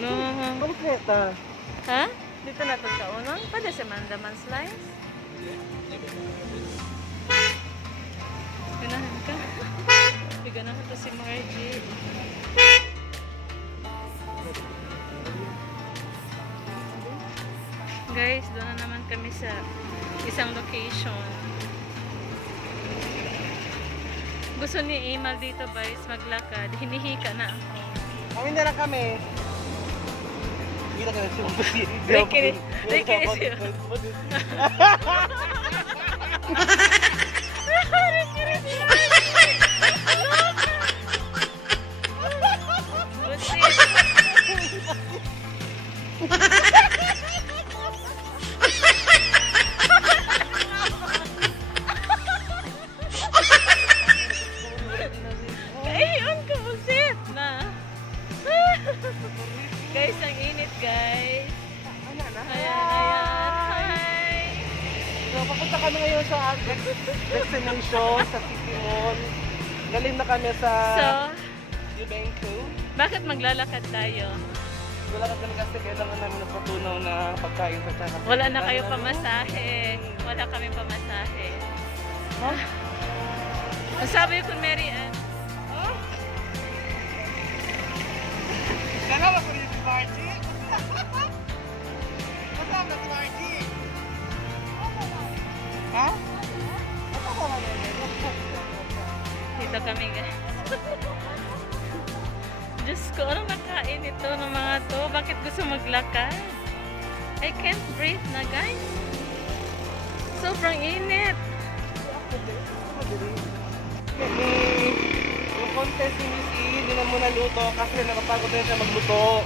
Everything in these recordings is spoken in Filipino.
No. Konkreta. Ha? Dito na itong kaunon? Pwede si Mandaman Slice? Ganahan ka. Ganahan to si Margie. Guys, doon na naman kami sa isang location. Gusto ni Emal dito guys maglakad. Hinihika na ako. Kami na lang kami. Hindi na kami sumubusi. Ricky is you. Guys, ang init guys. Ayan. Hi! So, papunta kami ngayon sa destination, sa City Mall. Galing na kami sa So, Yubenko. bakit maglalakad tayo? Wala ka kami kasi kailangan namin ng patunaw na pagkain sa tsaka. Wala na kayo pamasahe. Wala kami pamasahe. Huh? Ang sabi ko, Mary Ann. Kailangan ko rin si Margie. Kasama si Margie. Ha? Kasama niya. Dito kami guys. Diyos ko, anong nakain ito ng mga to? Bakit gusto maglakad? I can't breathe na guys. Sobrang init. Yung contest ni Miss E, hindi na muna luto kasi nakapagod na siya magluto.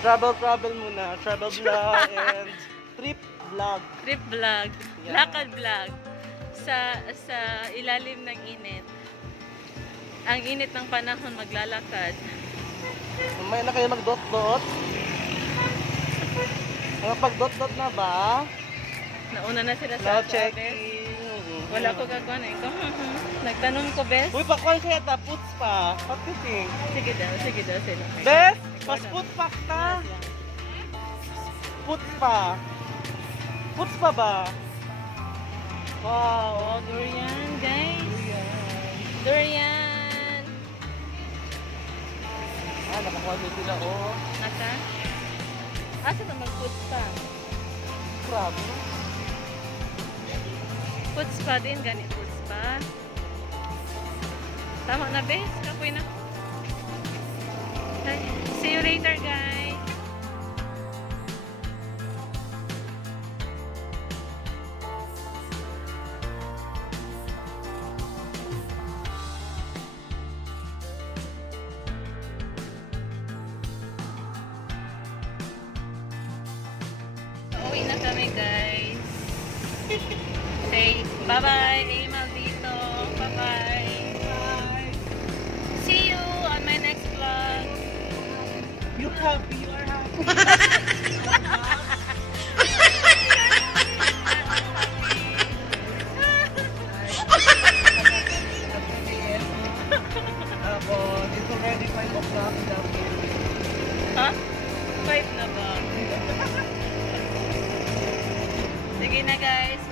Travel muna. Travel vlog and trip vlog. Trip vlog. Yeah. Lakad vlog. Sa ilalim ng init. Ang init ng panahon maglalakad. Mamaya na kayo mag-dot-dot. Pag-dot-dot na ba? Nauna na sila Now sa checking. Wala ko gagawa na ikaw. Nagtanong ko, Bes. Uy, pakwan kaya ta, puts pa. What do you think? Sige daw sila. Bes, mas put pa ka. Puts pa. Puts pa ba? Wow. Oh, durian, guys. Durian. Ah, nakakuha din sila, oh. Naka? Asa na mag-food pa? Grabe. Food spa din, ganit food spa. Tama na, Bes. Kapoy na. Okay. See you later, guys. Uwi na kami, guys. Say bye-bye, Emal dito. Bye-bye. Bye. See you on my next vlog. You happy? You are happy. Ako, it's already 5 o'clock. Ha? 5 na ba? Sige na guys.